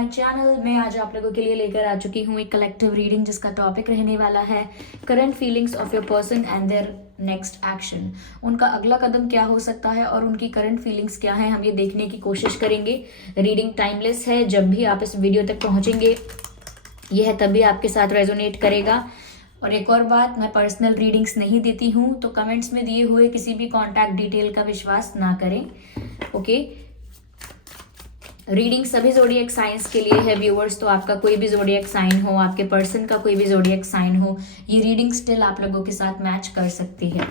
My channel. मैं आज आप लोगों के लिए लेकर आ चुकी हूँ एक कलेक्टिव रीडिंग जिसका टॉपिक रहने वाला है current feelings of your person and their next action. उनका अगला कदम क्या हो सकता है और उनकी करंट फीलिंग्स क्या है, हम ये देखने की कोशिश करेंगे। रीडिंग टाइमलेस है, जब भी आप इस वीडियो तक पहुँचेंगे यह तभी आपके साथ रेजोनेट करेगा। और एक और बात, मैं पर्सनल रीडिंग्स नहीं देती हूँ, तो कमेंट्स में दिए हुए किसी भी कॉन्टैक्ट डिटेल का विश्वास ना करें। ओके, रीडिंग सभी जोडिएक साइंस के लिए है व्यूअर्स, तो आपका कोई भी जोडिएक साइन हो, आपके पर्सन का कोई भी जोडिएक साइन हो, ये रीडिंग स्टिल आप लोगों के साथ मैच कर सकती है।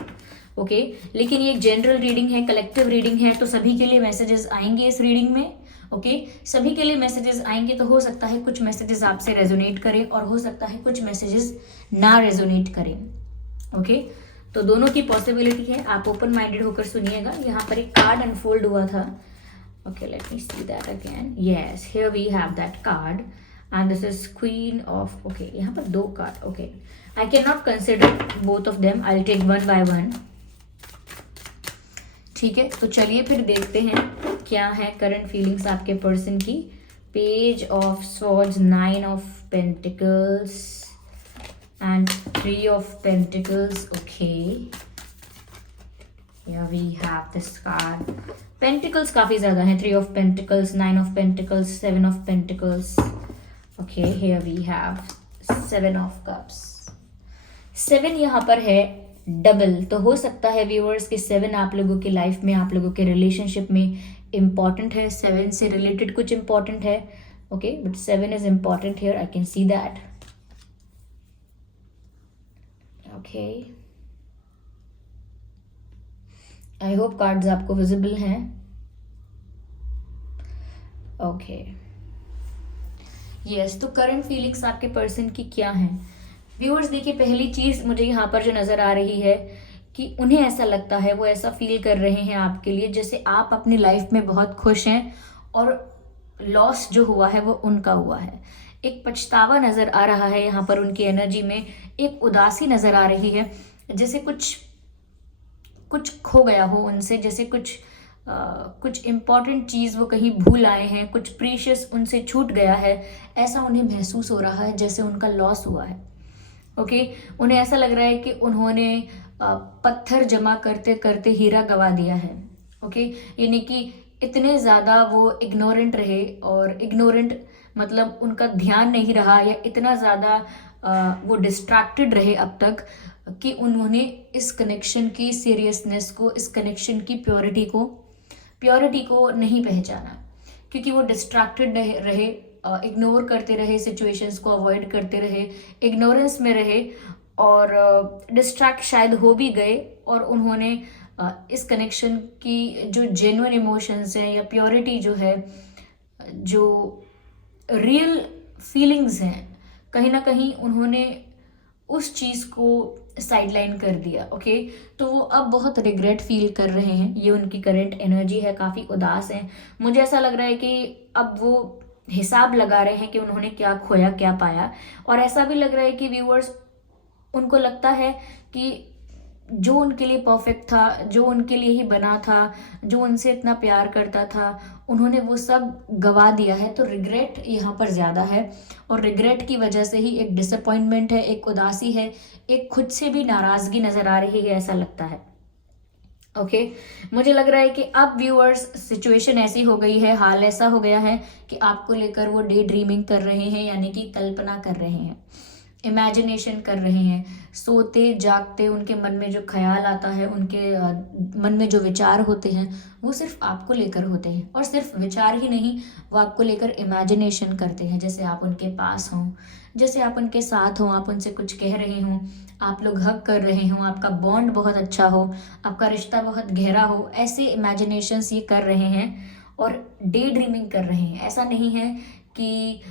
ओके, लेकिन ये एक जनरल रीडिंग है, कलेक्टिव रीडिंग है, तो सभी के लिए मैसेजेस आएंगे इस रीडिंग में। ओके, सभी के लिए मैसेजेस आएंगे, तो हो सकता है कुछ मैसेजेस आपसे रेजोनेट करें और हो सकता है कुछ मैसेजेस ना रेजोनेट करें। ओके, तो दोनों की पॉसिबिलिटी है, आप ओपन माइंडेड होकर सुनिएगा। यहाँ पर एक कार्ड अनफोल्ड हुआ था। Okay, let me see that again. Yes, here we have that card and this is Queen of, okay, यहाँ पर दो card. Okay, I cannot consider both of them, I'll take one by one। ठीक है, तो चलिए फिर देखते हैं क्या है करंट फीलिंग्स आपके पर्सन की। Page of swords, 9 of pentacles and 3 of pentacles. Okay, here we have this card। Pentacles काफी ज्यादा है, 3 of pentacles, 9 of pentacles, 7 of pentacles. Okay, here we have 7 of cups. 7 यहाँ पर है डबल, तो हो सकता है व्यूअर्स कि 7 आप लोगों की लाइफ में, आप लोगों के रिलेशनशिप में इम्पॉर्टेंट है, 7 से रिलेटेड कुछ इम्पॉर्टेंट है। Okay, but 7 is important here, I can see that. Okay, I hope cards आपको विजिबल हैं। ओके, यस, तो करंट फीलिंग्स आपके पर्सन की क्या है व्यूअर्स? देखिए, पहली चीज मुझे यहाँ पर जो नजर आ रही है कि उन्हें ऐसा लगता है, वो ऐसा फील कर रहे हैं आपके लिए जैसे आप अपनी लाइफ में बहुत खुश हैं और लॉस जो हुआ है वो उनका हुआ है। एक पछतावा नजर आ रहा है यहाँ पर उनकी एनर्जी में, एक उदासी नजर आ रही है, जैसे कुछ खो गया हो उनसे, जैसे कुछ इम्पॉर्टेंट चीज़ वो कहीं भूल आए हैं, कुछ प्रीशियस उनसे छूट गया है, ऐसा उन्हें महसूस हो रहा है जैसे उनका लॉस हुआ है। ओके, उन्हें ऐसा लग रहा है कि उन्होंने पत्थर जमा करते करते हीरा गवा दिया है। ओके, यानी कि इतने ज़्यादा वो इग्नोरेंट रहे, और इग्नोरेंट मतलब उनका ध्यान नहीं रहा, या इतना ज़्यादा वो डिस्ट्रैक्टेड रहे अब तक कि उन्होंने इस कनेक्शन की सीरियसनेस को, इस कनेक्शन की प्योरिटी को नहीं पहचाना, क्योंकि वो डिस्ट्रैक्टेड रहे, इग्नोर करते रहे, सिचुएशंस को अवॉइड करते रहे, इग्नोरेंस में रहे, और डिस्ट्रैक्ट शायद हो भी गए, और उन्होंने इस कनेक्शन की जो जेन्युइन इमोशंस हैं या प्योरिटी जो है, जो रियल फीलिंग्स हैं, कहीं ना कहीं उन्होंने उस चीज़ को साइडलाइन कर दिया। ओके, तो वो अब बहुत रिग्रेट फील कर रहे हैं, ये उनकी करंट एनर्जी है, काफ़ी उदास है। मुझे ऐसा लग रहा है कि अब वो हिसाब लगा रहे हैं कि उन्होंने क्या खोया, क्या पाया, और ऐसा भी लग रहा है कि व्यूअर्स, उनको लगता है कि जो उनके लिए परफेक्ट था, जो उनके लिए ही बना था, जो उनसे इतना प्यार करता था, उन्होंने वो सब गवा दिया है। तो रिग्रेट यहाँ पर ज़्यादा है, और रिग्रेट की वजह से ही एक डिसअपॉइंटमेंट है, एक उदासी है, एक खुद से भी नाराज़गी नज़र आ रही है, ऐसा लगता है। ओके, मुझे लग रहा है कि अब व्यूअर्स सिचुएशन ऐसी हो गई है, हाल ऐसा हो गया है कि आपको लेकर वो डे ड्रीमिंग कर रहे हैं, यानी कि कल्पना कर रहे हैं, इमेजिनेशन कर रहे हैं। सोते जागते उनके मन में जो ख्याल आता है, उनके मन में जो विचार होते हैं, वो सिर्फ आपको लेकर होते हैं, और सिर्फ विचार ही नहीं, वो आपको लेकर इमेजिनेशन करते हैं, जैसे आप उनके पास हों, जैसे आप उनके साथ हों, आप उनसे कुछ कह रहे हों, आप लोग हग कर रहे हों, आपका बॉन्ड बहुत अच्छा हो, आपका रिश्ता बहुत गहरा हो, ऐसे इमेजिनेशंस ये कर रहे हैं और डे ड्रीमिंग कर रहे हैं। ऐसा नहीं है कि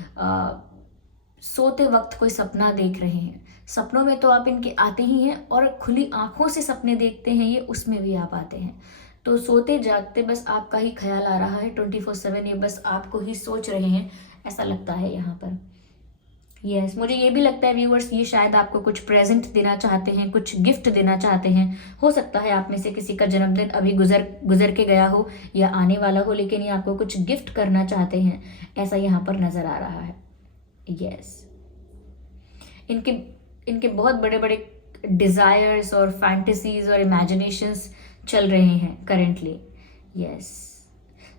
सोते वक्त कोई सपना देख रहे हैं, सपनों में तो आप इनके आते ही हैं, और खुली आंखों से सपने देखते हैं ये, उसमें भी आप आते हैं। तो सोते जागते बस आपका ही ख्याल आ रहा है 24/7, ये बस आपको ही सोच रहे हैं, ऐसा लगता है यहाँ पर। यस, मुझे ये भी लगता है व्यूअर्स, ये शायद आपको कुछ प्रेजेंट देना चाहते हैं, कुछ गिफ्ट देना चाहते हैं। हो सकता है आप में से किसी का जन्मदिन अभी गुजर गुजर के गया हो या आने वाला हो, लेकिन ये आपको कुछ गिफ्ट करना चाहते हैं, ऐसा यहाँ पर नजर आ रहा है। यस, इनके इनके बहुत बड़े बड़े डिजायर्स और फैंटेसीज और इमेजिनेशंस चल रहे हैं करेंटली। यस,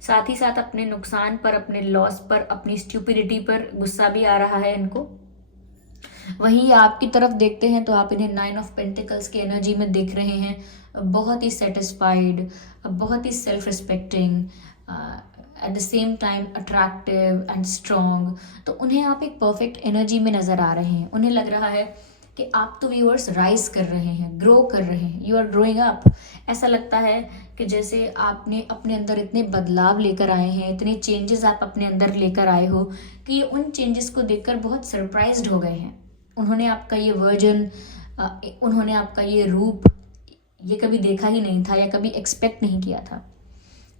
साथ ही साथ अपने नुकसान पर, अपने लॉस पर, अपनी स्टुपिडिटी पर गुस्सा भी आ रहा है इनको। वहीं आपकी तरफ देखते हैं तो आप इन्हें 9 ऑफ पेंटिकल्स की एनर्जी में देख रहे हैं, बहुत ही सेटिस्फाइड, बहुत ही self respecting, at the same time attractive and strong. तो उन्हें आप एक परफेक्ट एनर्जी में नजर आ रहे हैं। उन्हें लग रहा है कि आप तो व्यूअर्स राइज कर रहे हैं, ग्रो कर रहे हैं, यू आर ग्रोइंग अप। ऐसा लगता है कि जैसे आपने अपने अंदर इतने बदलाव लेकर आए हैं, इतने चेंजेस आप अपने अंदर लेकर आए हो कि ये उन चेंजेस को देखकर बहुत सरप्राइज्ड हो गए हैं। उन्होंने आपका ये वर्जन, उन्होंने आपका ये रूप ये कभी देखा ही नहीं था या कभी एक्सपेक्ट नहीं किया था।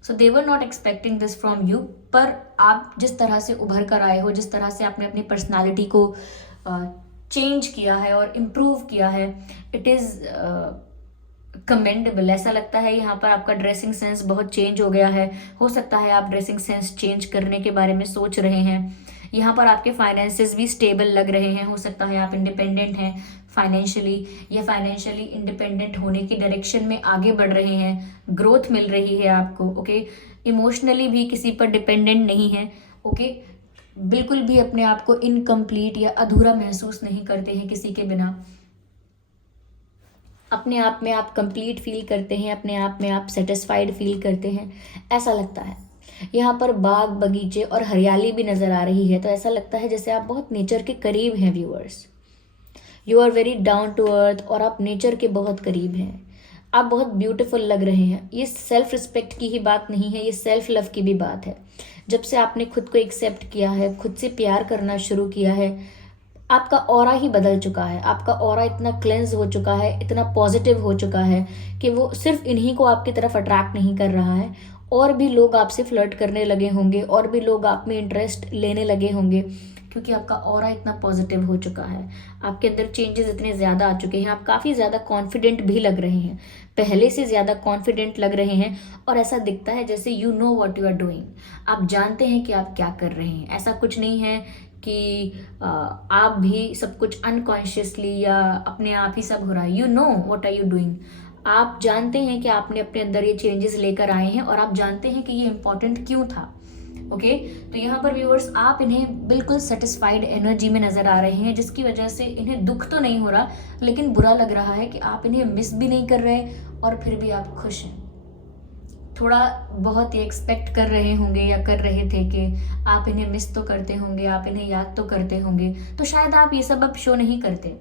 So they were not expecting this from you. पर आप जिस तरह से उभर कर आए हो, जिस तरह से आपने अपनी पर्सनालिटी को चेंज किया है और इम्प्रूव किया है, इट इज़ कमेंडेबल। ऐसा लगता है यहाँ पर आपका ड्रेसिंग सेंस बहुत चेंज हो गया है। हो सकता है आप ड्रेसिंग सेंस चेंज करने के बारे में सोच रहे हैं। यहाँ पर आपके फाइनेंसेस भी स्टेबल लग रहे हैं। हो सकता है आप इंडिपेंडेंट हैं फाइनेंशियली, या फाइनेंशियली इंडिपेंडेंट होने की डायरेक्शन में आगे बढ़ रहे हैं, ग्रोथ मिल रही है आपको। ओके, इमोशनली भी किसी पर डिपेंडेंट नहीं है। ओके, बिल्कुल भी अपने आप को इनकम्प्लीट या अधूरा महसूस नहीं करते हैं किसी के बिना। अपने आप में आप कंप्लीट फील करते हैं, अपने आप में आप सेटिस्फाइड फील करते हैं, ऐसा लगता है। यहाँ पर बाग बगीचे और हरियाली भी नज़र आ रही है, तो ऐसा लगता है जैसे आप बहुत नेचर के करीब हैं viewers. You are very down to earth और आप नेचर के बहुत करीब हैं। आप बहुत ब्यूटीफुल लग रहे हैं। ये सेल्फ रिस्पेक्ट की ही बात नहीं है, ये सेल्फ लव की भी बात है। जब से आपने खुद को एक्सेप्ट किया है, खुद से प्यार करना शुरू किया है, आपका ऑरा ही बदल चुका है। आपका ऑरा इतना क्लेंज हो चुका है, इतना पॉजिटिव हो चुका है कि वो सिर्फ इन्हीं को आपकी तरफ अट्रैक्ट नहीं कर रहा है, और भी लोग आपसे फ्लर्ट करने लगे होंगे, और भी लोग आप में इंटरेस्ट लेने लगे होंगे, क्योंकि आपका ऑरा इतना पॉजिटिव हो चुका है। आपके अंदर चेंजेस इतने ज़्यादा आ चुके हैं। आप काफ़ी ज़्यादा कॉन्फिडेंट भी लग रहे हैं, पहले से ज़्यादा कॉन्फिडेंट लग रहे हैं, और ऐसा दिखता है जैसे you know what you are doing. आप जानते हैं कि आप क्या कर रहे हैं। ऐसा कुछ नहीं है कि आप भी सब कुछ अनकॉन्शियसली या अपने आप ही सब हो रहा है। You know what are you doing. आप जानते हैं कि आपने अपने अंदर ये चेंजेस लेकर आए हैं, और आप जानते हैं कि ये इम्पोर्टेंट क्यों था। ओके, तो यहाँ पर व्यूअर्स आप इन्हें बिल्कुल सेटिस्फाइड एनर्जी में नज़र आ रहे हैं, जिसकी वजह से इन्हें दुख तो नहीं हो रहा, लेकिन बुरा लग रहा है कि आप इन्हें मिस भी नहीं कर रहे और फिर भी आप खुश हैं। थोड़ा बहुत ये एक्सपेक्ट कर रहे होंगे या कर रहे थे कि आप इन्हें मिस तो करते होंगे, आप इन्हें याद तो करते होंगे, तो शायद आप ये सब अब शो नहीं करते,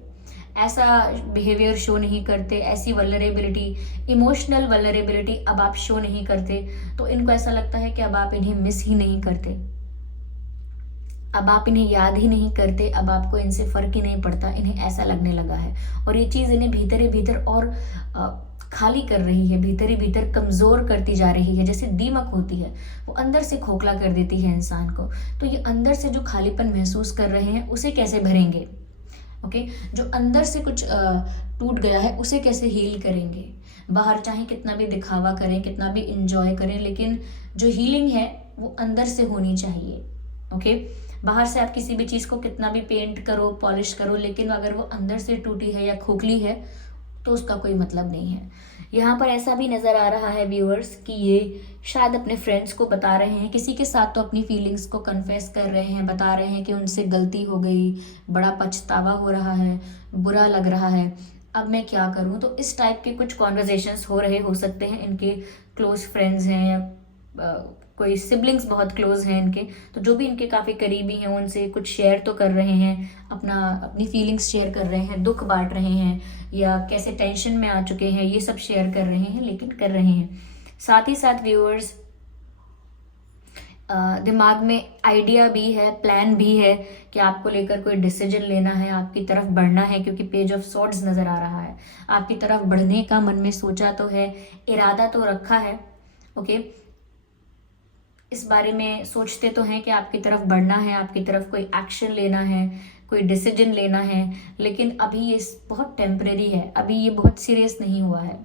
ऐसा बिहेवियर शो नहीं करते, ऐसी वल्नरेबिलिटी, इमोशनल वल्नरेबिलिटी अब आप शो नहीं करते। तो इनको ऐसा लगता है कि अब आप इन्हें मिस ही नहीं करते, अब आप इन्हें याद ही नहीं करते, अब आपको इनसे फर्क ही नहीं पड़ता, इन्हें ऐसा लगने लगा है। और ये चीज़ इन्हें भीतर ही भीतर और खाली कर रही है, भीतर ही भीतर कमज़ोर करती जा रही है। जैसे दीमक होती है, वो अंदर से खोखला कर देती है इंसान को। तो ये अंदर से जो खालीपन महसूस कर रहे हैं, उसे कैसे भरेंगे? ओके, जो अंदर से कुछ टूट गया है, उसे कैसे हील करेंगे? बाहर चाहे कितना भी दिखावा करें, कितना भी इंजॉय करें, लेकिन जो हीलिंग है वो अंदर से होनी चाहिए। ओके, बाहर से आप किसी भी चीज़ को कितना भी पेंट करो, पॉलिश करो, लेकिन अगर वो अंदर से टूटी है या खोखली है तो उसका कोई मतलब नहीं है। यहाँ पर ऐसा भी नज़र आ रहा है व्यूअर्स कि ये शायद अपने फ्रेंड्स को बता रहे हैं, किसी के साथ तो अपनी फीलिंग्स को कन्फेस कर रहे हैं, बता रहे हैं कि उनसे गलती हो गई, बड़ा पछतावा हो रहा है, बुरा लग रहा है, अब मैं क्या करूँ। तो इस टाइप के कुछ कॉन्वर्जेशंस हो रहे हो सकते हैं। इनके क्लोज फ्रेंड्स हैं या कोई सिबलिंग्स बहुत क्लोज हैं इनके, तो जो भी इनके काफ़ी करीबी हैं उनसे कुछ शेयर तो कर रहे हैं, अपनी फीलिंग्स शेयर कर रहे हैं, दुख बांट रहे हैं, या कैसे टेंशन में आ चुके हैं ये सब शेयर कर रहे हैं, लेकिन कर रहे हैं। साथ ही साथ व्यूअर्स दिमाग में आइडिया भी है, प्लान भी है कि आपको लेकर कोई डिसीजन लेना है, आपकी तरफ बढ़ना है, क्योंकि पेज ऑफ सॉर्ड्स नज़र आ रहा है। आपकी तरफ बढ़ने का मन में सोचा तो है, इरादा तो रखा है। ओके, इस बारे में सोचते तो हैं कि आपकी तरफ बढ़ना है, आपकी तरफ कोई एक्शन लेना है, कोई डिसीजन लेना है, लेकिन अभी ये बहुत टेम्परेरी है, अभी ये बहुत सीरियस नहीं हुआ है।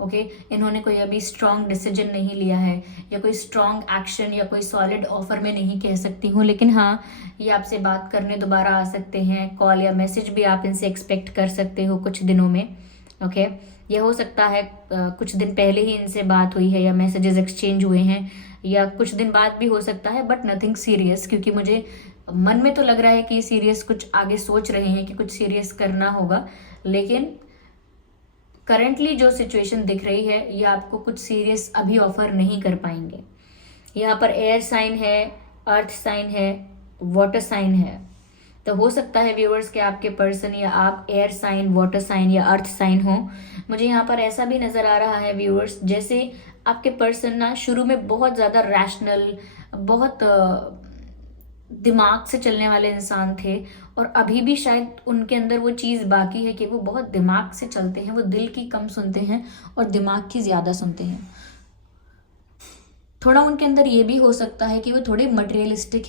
ओके इन्होंने कोई अभी स्ट्रॉन्ग डिसीजन नहीं लिया है, या कोई स्ट्रॉन्ग एक्शन या कोई सॉलिड ऑफर में नहीं कह सकती हूँ, लेकिन हाँ ये आपसे बात करने दोबारा आ सकते हैं, कॉल या मैसेज भी आप इनसे एक्सपेक्ट कर सकते हो कुछ दिनों में। ओके ये हो सकता है कुछ दिन पहले ही इनसे बात हुई है या मैसेजेस एक्सचेंज हुए हैं, या कुछ दिन बाद भी हो सकता है, बट नथिंग सीरियस, क्योंकि मुझे मन में तो लग रहा है कि सीरियस कुछ आगे सोच रहे हैं कि कुछ सीरियस करना होगा, लेकिन करंटली जो सिचुएशन दिख रही है ये आपको कुछ सीरियस अभी ऑफर नहीं कर पाएंगे। यहाँ पर एयर साइन है, अर्थ साइन है, वाटर साइन है, तो हो सकता है व्यूअर्स कि आपके पर्सन या आप एयर साइन, वाटर साइन या अर्थ साइन हो। मुझे यहाँ पर ऐसा भी नज़र आ रहा है व्यूअर्स, जैसे आपके पर्सन ना शुरू में बहुत ज़्यादा रैशनल, बहुत दिमाग से चलने वाले इंसान थे, और अभी भी शायद उनके अंदर वो चीज़ बाकी है कि वो बहुत दिमाग से चलते हैं, वो दिल की कम सुनते हैं और दिमाग की ज़्यादा सुनते हैं। थोड़ा उनके अंदर ये भी हो सकता है कि वो थोड़े मटेरियलिस्टिक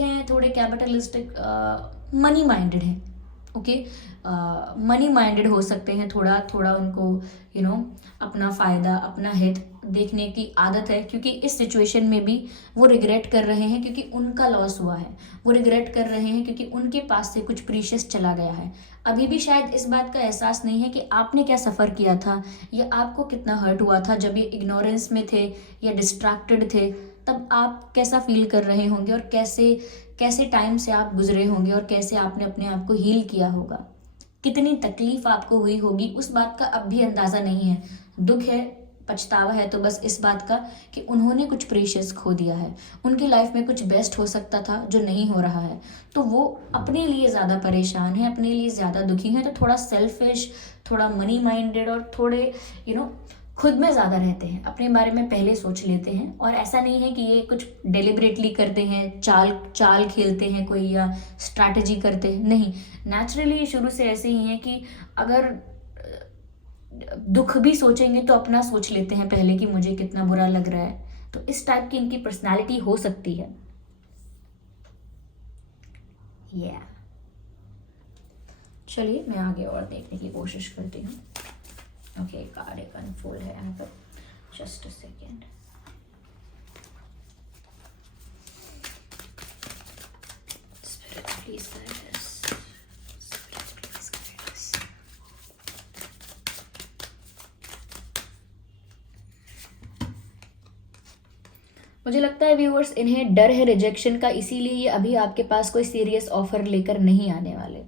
हैं, थोड़े कैपिटलिस्टिक, मनी माइंडेड हैं। ओके मनी माइंडेड हो सकते हैं, थोड़ा थोड़ा उनको अपना फ़ायदा, अपना हित देखने की आदत है, क्योंकि इस सिचुएशन में भी वो रिग्रेट कर रहे हैं क्योंकि उनका लॉस हुआ है, वो रिग्रेट कर रहे हैं क्योंकि उनके पास से कुछ प्रीशियस चला गया है। अभी भी शायद इस बात का एहसास नहीं है कि आपने क्या सफ़र किया था या आपको कितना हर्ट हुआ था जब ये इग्नोरेंस में थे या डिस्ट्रैक्टेड थे, तब आप कैसा फील कर रहे होंगे और कैसे कैसे टाइम से आप गुजरे होंगे और कैसे आपने अपने आप को हील किया होगा, कितनी तकलीफ आपको हुई होगी, उस बात का अब भी अंदाज़ा नहीं है। दुख है, पछतावा है तो बस इस बात का कि उन्होंने कुछ प्रीशियस खो दिया है, उनकी लाइफ में कुछ बेस्ट हो सकता था जो नहीं हो रहा है, तो वो अपने लिए ज़्यादा परेशान है, अपने लिए ज़्यादा दुखी हैं, तो थोड़ा सेल्फिश, थोड़ा मनी माइंडेड और थोड़े खुद में ज़्यादा रहते हैं, अपने बारे में पहले सोच लेते हैं। और ऐसा नहीं है कि ये कुछ डेलिबरेटली करते हैं, चाल चाल खेलते हैं कोई या स्ट्रैटेजी करते हैं, नहीं, नेचुरली शुरू से ऐसे ही हैं कि अगर दुख भी सोचेंगे तो अपना सोच लेते हैं पहले कि मुझे कितना बुरा लग रहा है, तो इस टाइप की इनकी पर्सनालिटी हो सकती है। चलिए मैं आगे और देखने की कोशिश करती हूँ। ओके कार्ड एक अनफोल्ड है यहाँ पर, just a second. Spirit please guide us, spirit please guide us. मुझे लगता है व्यूअर्स इन्हें डर है रिजेक्शन का, इसीलिए ये अभी आपके पास कोई सीरियस ऑफर लेकर नहीं आने वाले।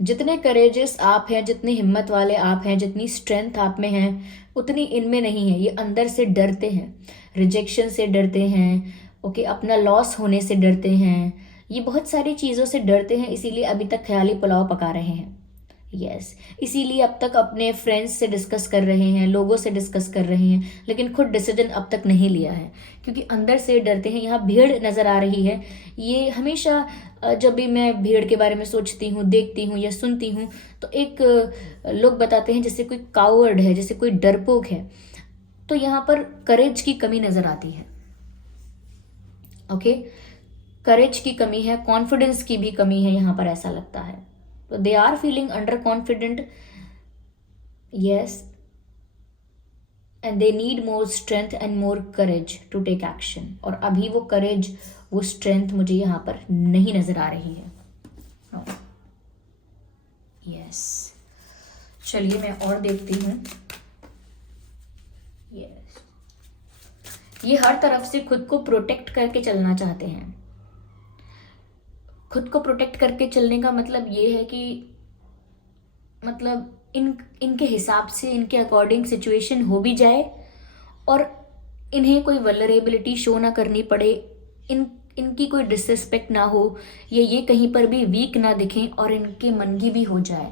जितने करेजियस आप हैं, जितनी हिम्मत वाले आप हैं, जितनी स्ट्रेंथ आप में है, उतनी इनमें नहीं है। ये अंदर से डरते हैं, रिजेक्शन से डरते हैं, ओके अपना लॉस होने से डरते हैं, ये बहुत सारी चीज़ों से डरते हैं, इसीलिए अभी तक ख्याली पुलाव पका रहे हैं। यस इसीलिए अब तक अपने फ्रेंड्स से डिस्कस कर रहे हैं, लोगों से डिस्कस कर रहे हैं, लेकिन खुद डिसीजन अब तक नहीं लिया है क्योंकि अंदर से डरते हैं। यहाँ भीड़ नज़र आ रही है, ये हमेशा जब भी मैं भीड़ के बारे में सोचती हूँ, देखती हूँ या सुनती हूँ, तो एक लोग बताते हैं जैसे कोई कावर्ड है, जैसे कोई डरपोक है, तो यहाँ पर करेज की कमी नज़र आती है। ओके करेज की कमी है, कॉन्फिडेंस की भी कमी है, यहाँ पर ऐसा लगता है। तो they are feeling under confident, yes, and they need more strength and more courage to take action. और अभी वो करेज, वो स्ट्रेंथ मुझे यहाँ पर नहीं नजर आ रही है। यस चलिए मैं और देखती हूँ। यस ये हर तरफ से खुद को प्रोटेक्ट करके चलना चाहते हैं। खुद को प्रोटेक्ट करके चलने का मतलब ये है कि मतलब इनके हिसाब से, इनके अकॉर्डिंग सिचुएशन हो भी जाए और इन्हें कोई वल्नरेबिलिटी शो ना करनी पड़े, इनकी कोई डिसरिस्पेक्ट ना हो, ये कहीं पर भी वीक ना दिखें और इनके मनगी भी हो जाए,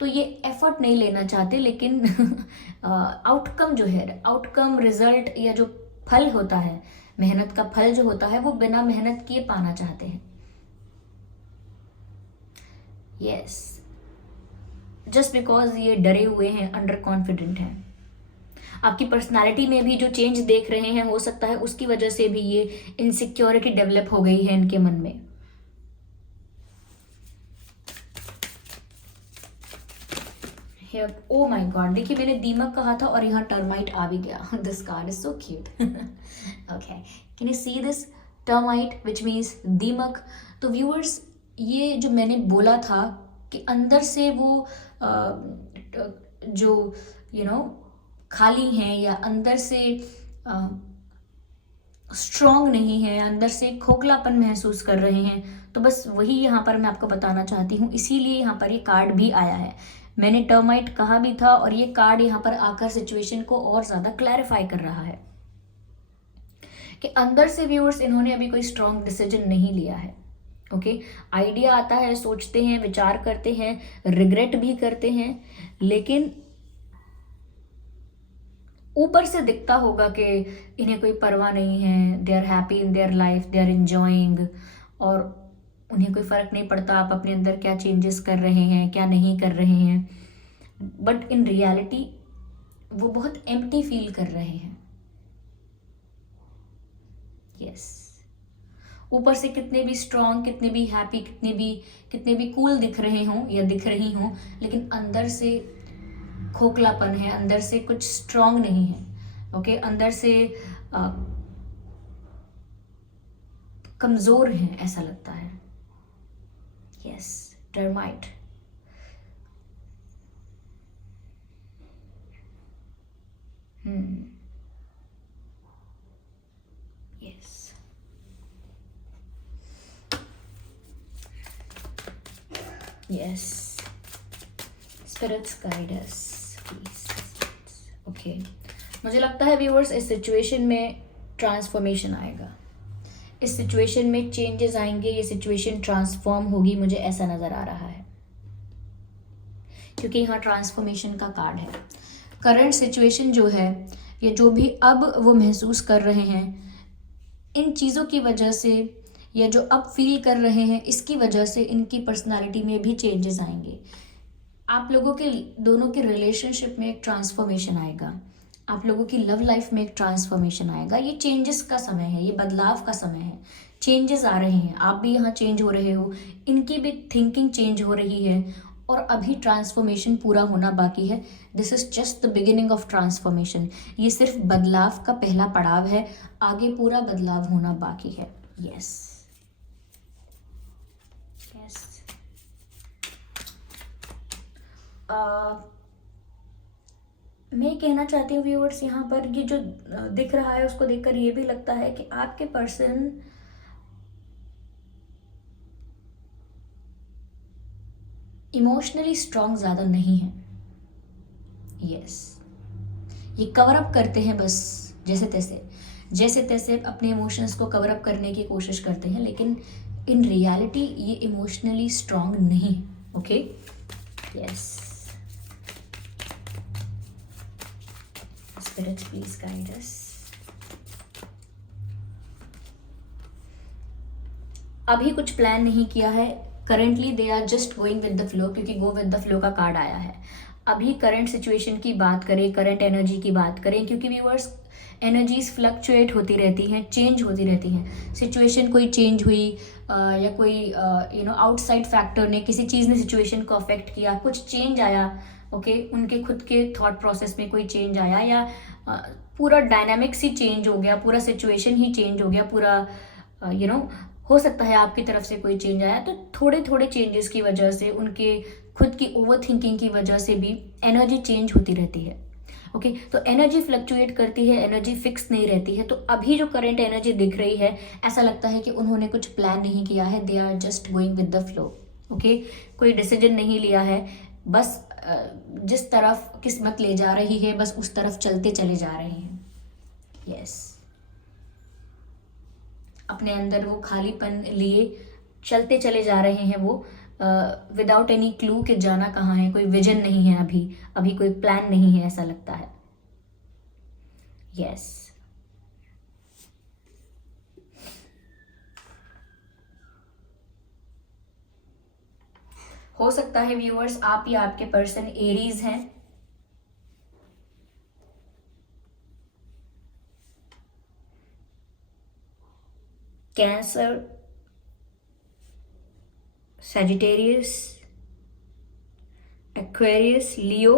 तो ये एफर्ट नहीं लेना चाहते। लेकिन आउटकम जो है, आउटकम रिजल्ट या जो फल होता है, मेहनत का फल जो होता है, वो बिना मेहनत किए पाना चाहते हैं। यस जस्ट बिकॉज ये डरे हुए हैं, अंडर कॉन्फिडेंट हैं। आपकी पर्सनालिटी में भी जो चेंज देख रहे हैं, हो सकता है उसकी वजह से भी ये इनसिक्योरिटी डेवलप हो गई है इनके मन में। ओ माय गॉड, देखिए मैंने दीमक कहा था और यहाँ टर्माइट आ भी गया। This card is so cute. Okay, can you see this termite which means दीमक। तो व्यूअर्स, ये जो मैंने बोला था कि अंदर से वो जो खाली हैं या अंदर से स्ट्रॉन्ग नहीं है, अंदर से खोखलापन महसूस कर रहे हैं, तो बस वही यहाँ पर मैं आपको बताना चाहती हूँ। इसीलिए यहाँ पर ये कार्ड भी आया है। मैंने टर्माइट कहा भी था और ये कार्ड यहाँ पर आकर सिचुएशन को और ज़्यादा क्लैरिफाई कर रहा है कि अंदर से व्यूअर्स इन्होंने अभी कोई स्ट्रॉन्ग डिसीजन नहीं लिया है। ओके, आइडिया आता है, सोचते हैं, विचार करते हैं, रिग्रेट भी करते हैं, लेकिन ऊपर से दिखता होगा कि इन्हें कोई परवाह नहीं है। They are happy in their life, they are enjoying, और उन्हें कोई फ़र्क नहीं पड़ता आप अपने अंदर क्या चेंजेस कर रहे हैं, क्या नहीं कर रहे हैं। बट इन रियलिटी वो बहुत एम्प्टी फील कर रहे हैं। यस, ऊपर से कितने भी स्ट्रॉन्ग, कितने भी हैप्पी, कितने भी कूल दिख रहे हों या दिख रही हों, लेकिन अंदर से खोखलापन है, अंदर से कुछ स्ट्रॉन्ग नहीं है। ओके, अंदर से कमजोर हैं ऐसा लगता है। Yes, termite. Yes, yes, spirits guide us please. Okay, मुझे लगता है व्यूअर्स इस सिचुएशन में ट्रांसफॉर्मेशन आएगा, इस सिचुएशन में चेंजेस आएंगे, ये सिचुएशन ट्रांसफॉर्म होगी, मुझे ऐसा नजर आ रहा है, क्योंकि यहाँ ट्रांसफॉर्मेशन का कार्ड है। करंट सिचुएशन जो है, या जो भी अब वो महसूस कर रहे हैं, इन चीज़ों की वजह से, या जो अब फील कर रहे हैं, इसकी वजह से इनकी पर्सनालिटी में भी चेंजेस आएंगे। आप लोगों के दोनों के रिलेशनशिप में एक ट्रांसफॉर्मेशन आएगा, आप लोगों की लव लाइफ में एक ट्रांसफॉर्मेशन आएगा। ये चेंजेस का समय है, ये बदलाव का समय है, चेंजेस आ रहे हैं, आप भी यहाँ चेंज हो रहे हो, इनकी भी थिंकिंग चेंज हो रही है, और अभी ट्रांसफॉर्मेशन पूरा होना बाकी है। This is just the beginning of transformation. ये सिर्फ बदलाव का पहला पड़ाव है, आगे पूरा बदलाव होना बाकी है। Yes, yes. मैं कहना चाहती हूँ व्यूअर्स, यहाँ पर ये जो दिख रहा है उसको देखकर ये भी लगता है कि आपके पर्सन इमोशनली स्ट्रांग ज़्यादा नहीं है। यस, ये कवर अप करते हैं बस, जैसे तैसे अपने इमोशंस को कवर अप करने की कोशिश करते हैं, लेकिन इन रियलिटी ये इमोशनली स्ट्रांग नहीं है। Okay, yes. Spirits, please guide us. अभी कुछ प्लान नहीं किया है, currently they are just going with the flow, क्योंकि गो विद द फ्लो का कार्ड आया है। अभी करंट सिचुएशन की बात करें, करंट एनर्जी की बात करें, क्योंकि व्यूअर्स एनर्जीज फ्लक्चुएट होती रहती हैं, चेंज होती रहती हैं। सिचुएशन कोई चेंज हुई या कोई आउटसाइड फैक्टर ने, किसी चीज़ ने सिचुएशन को अफेक्ट किया, कुछ चेंज आया। ओके, उनके खुद के थॉट प्रोसेस में कोई चेंज आया, या पूरा डायनामिक्स ही चेंज हो गया, पूरा सिचुएशन ही चेंज हो गया, पूरा हो सकता है आपकी तरफ से कोई चेंज आया। तो थोड़े थोड़े चेंजेस की वजह से, उनके खुद की ओवर थिंकिंग की वजह से भी एनर्जी चेंज होती रहती है। ओके, तो एनर्जी फ्लक्चुएट करती है, एनर्जी फिक्स नहीं रहती है। तो अभी जो करंट एनर्जी दिख रही है, ऐसा लगता है कि उन्होंने कुछ प्लान नहीं किया है, they are just going with the flow. Okay, कोई डिसीजन नहीं लिया है, बस जिस तरफ किस्मत ले जा रही है, बस उस तरफ चलते चले जा रहे हैं। यस, अपने अंदर वो खालीपन लिए चलते चले जा रहे हैं, वो विदाउट एनी क्लू कि जाना कहाँ है। कोई विजन नहीं है, अभी कोई प्लान नहीं है, ऐसा लगता है। यस, हो सकता है व्यूअर्स आप या आपके पर्सन एरीज हैं, कैंसर, सैजिटेरियस, एक्वेरियस, लियो,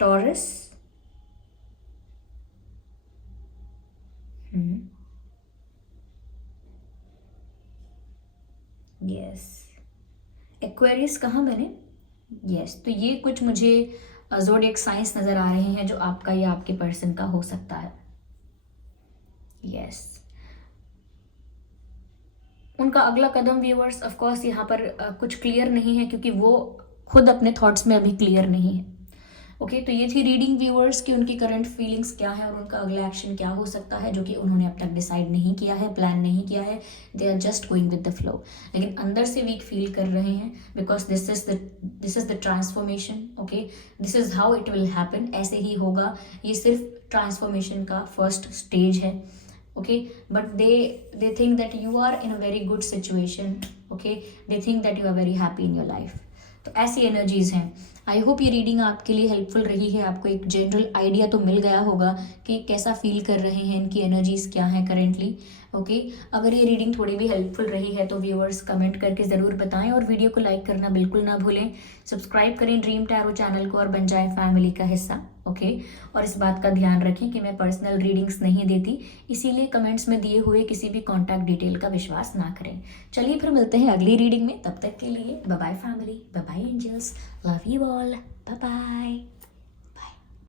टॉरस, यस, एक्वेरियस कहाँ बने? यस, तो ये कुछ मुझे ज़ोडिएक साइंस नज़र आ रहे हैं जो आपका या आपके पर्सन का हो सकता है। यस, उनका अगला कदम व्यूअर्स ऑफ कोर्स यहाँ पर कुछ क्लियर नहीं है क्योंकि वो खुद अपने थॉट्स में अभी क्लियर नहीं है। ओके, तो ये थी रीडिंग व्यूअर्स की उनकी करंट फीलिंग्स क्या है और उनका अगला एक्शन क्या हो सकता है, जो कि उन्होंने अब तक डिसाइड नहीं किया है, प्लान नहीं किया है। They are just going with the flow, लेकिन अंदर से वीक फील कर रहे हैं because this is the transformation. Okay, this is how it will happen, ऐसे ही होगा। ये सिर्फ ट्रांसफॉर्मेशन का फर्स्ट स्टेज है। okay, but they think that you are in a very good situation. okay, they think that you are very happy in your life. तो ऐसी energies हैं। आई होप ये रीडिंग आपके लिए हेल्पफुल रही है, आपको एक जनरल आइडिया तो मिल गया होगा कि कैसा फील कर रहे हैं, इनकी एनर्जीज क्या हैं करेंटली। ओके, अगर ये रीडिंग थोड़ी भी हेल्पफुल रही है तो व्यूअर्स कमेंट करके ज़रूर बताएं और वीडियो को लाइक करना बिल्कुल ना भूलें। सब्सक्राइब करें ड्रीम टैरो चैनल को और बन जाए फैमिली का हिस्सा। ओके, और इस बात का ध्यान रखें कि मैं पर्सनल रीडिंग्स नहीं देती, इसीलिए कमेंट्स में दिए हुए किसी भी कॉन्टैक्ट डिटेल का विश्वास ना करें। चलिए फिर मिलते हैं अगली रीडिंग में, तब तक के लिए bye bye family, bye bye angels, love you all, bye bye.